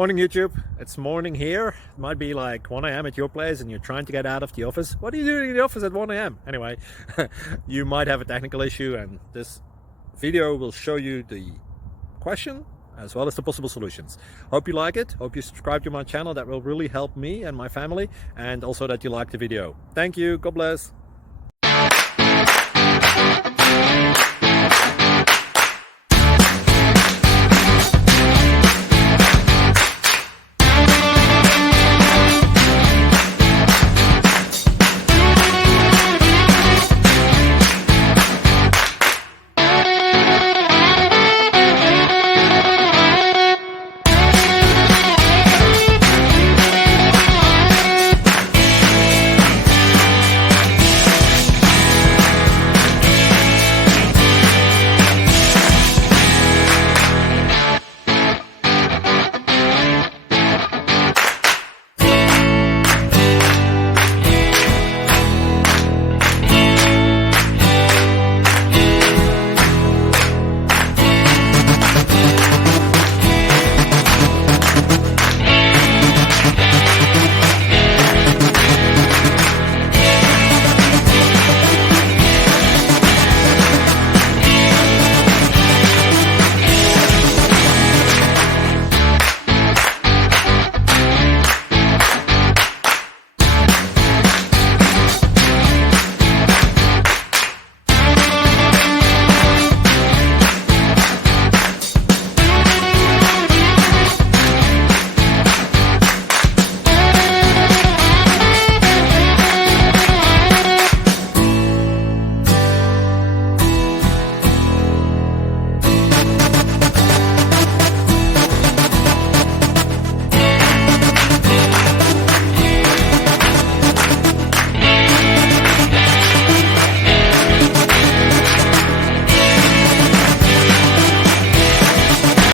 Morning YouTube, it's morning here. It might be like 1 a.m. at your place and you're trying to get out of the office. What are you doing in the office at 1 a.m? Anyway, you might have a technical issue and this video will show you the question as well as the possible solutions. Hope you like it, hope you subscribe to my channel. That will really help me and my family, and also that you like the video. Thank you, God bless.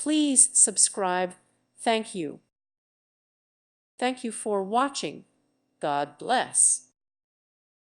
Please subscribe. Thank you. Thank you for watching. God bless.